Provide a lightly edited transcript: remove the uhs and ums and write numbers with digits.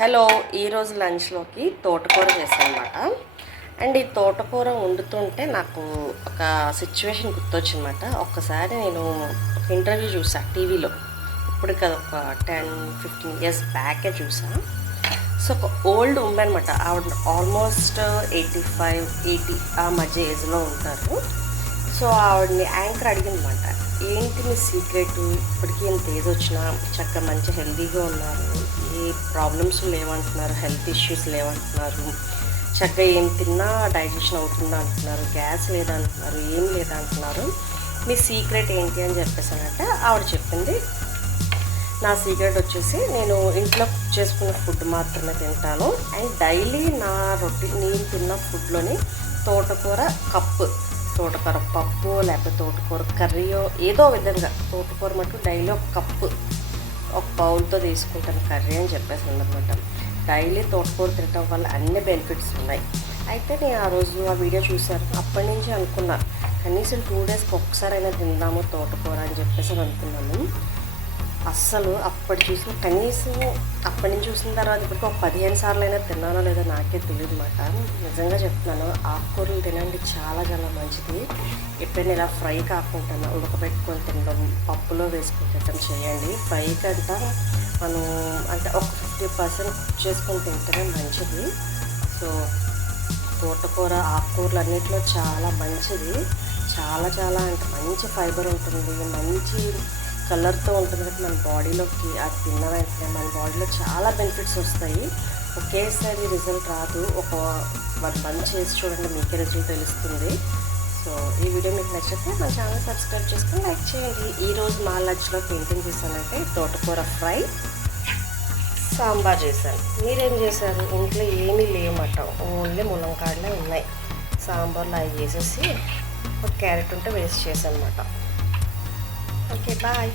Hello, ఈరోజు లంచ్లోకి తోటకూర చేశానమాట. And ఈ తోటకూర వండుతుంటే నాకు ఒక సిచ్యువేషన్ గుర్తొచ్చిందన్నమాట. ఒక్కసారి నేను ఒక ఇంటర్వ్యూ చూసా టీవీలో. ఇప్పుడు కదా ఒక 10-15 ఇయర్స్ బ్యాకే చూసా. సో ఒక ఓల్డ్ ఉమెన్ అనమాట. ఆవిడ ఆల్మోస్ట్ 85-80 ఆ మధ్య ఏజ్లో ఉంటారు. సో ఆవిడని యాంకర్ అడిగిందన్నమాట, ఏంటి మీ సీక్రెట్, ఇప్పటికీ ఎంత ఏజ్ వచ్చినా చక్కగా మంచి హెల్తీగా ఉన్నారు, ఏ ప్రాబ్లమ్స్ లేవంటున్నారు, హెల్త్ ఇష్యూస్ లేవంటున్నారు, చక్కగా ఏం తిన్నా డైజెషన్ అవుతుందా అంటున్నారు, గ్యాస్ లేదంటున్నారు, ఏం లేదంటున్నారు, మీ సీక్రెట్ ఏంటి అని చెప్పేసానంటే ఆవిడ చెప్పింది, నా సీక్రెట్ వచ్చేసి నేను ఇంట్లో కుక్ చేసుకున్న ఫుడ్ మాత్రమే తింటాను. అండ్ డైలీ నా రొటీన్ నేను తిన్న ఫుడ్లోని తోటకూర కప్పు, తోటకూర పప్పు లేకపోతే తోటకూర కర్రీయో ఏదో విధంగా తోటకూర మటుకు డైలీ ఒక కప్పు ఒక బౌల్తో తీసుకుంటాను కర్రీ అని చెప్పేసి అన్నమాట. డైలీ తోటకూర తినడం వల్ల అన్ని బెనిఫిట్స్ ఉన్నాయి. అయితే నేను ఆ రోజు ఆ వీడియో చూశాను. అప్పటి నుంచి అనుకున్నా కనీసం 2 డేస్కి ఒక్కసారైనా తిందాము తోటకూర అని చెప్పేసి అనుకున్నాను. అస్సలు అప్పటి చూసిన కనీసం అప్పటి నుంచి చూసిన తర్వాత ఇప్పటికి ఒక 15 సార్లు అయినా తిన్నానో లేదో నాకే తెలియదు అన్నమాట. నిజంగా చెప్తున్నాను, ఆకుకూరలు తినండి, చాలా చాలా మంచిది. ఎప్పుడైనా ఇలా ఫ్రై కాకుండా ఉడకబెట్టుకొని తినడం, పప్పులో వేసుకొని తినడం చేయండి. ఫ్రై కంటే మనం అంటే ఒక 50% కుక్ చేసుకొని తింటేనే మంచిది. సో తోటకూర ఆకుకూరలు అన్నింటిలో చాలా మంచిది. చాలా చాలా అంటే మంచి ఫైబర్ ఉంటుంది, మంచి కలర్తో ఉంటుంది కాబట్టి మన బాడీలోకి అది తిన్న వెంటనే మన బాడీలో చాలా బెనిఫిట్స్ వస్తాయి. ఒకేసారి రిజల్ట్ రాదు, ఒక 1 మంత్ చేసి చూడండి, మీకే రిజల్ట్ తెలుస్తుంది. సో ఈ వీడియో మీకు నచ్చితే మన ఛానల్ సబ్స్క్రైబ్ చేసుకొని లైక్ చేయండి. ఈరోజు మా లంచ్లో పెయింటింగ్ చేశానంటే తోటకూర ఫ్రై, సాంబార్ చేశాను. మీరేం చేశారు? ఇంట్లో ఏమీ లేవన్నమాట, ఓన్లీ ములంకాడలే ఉన్నాయి. సాంబార్లో అవి వేసేసి ఒక క్యారెట్ ఉంటే వేస్ట్ చేశాను అనమాట. Okay, bye.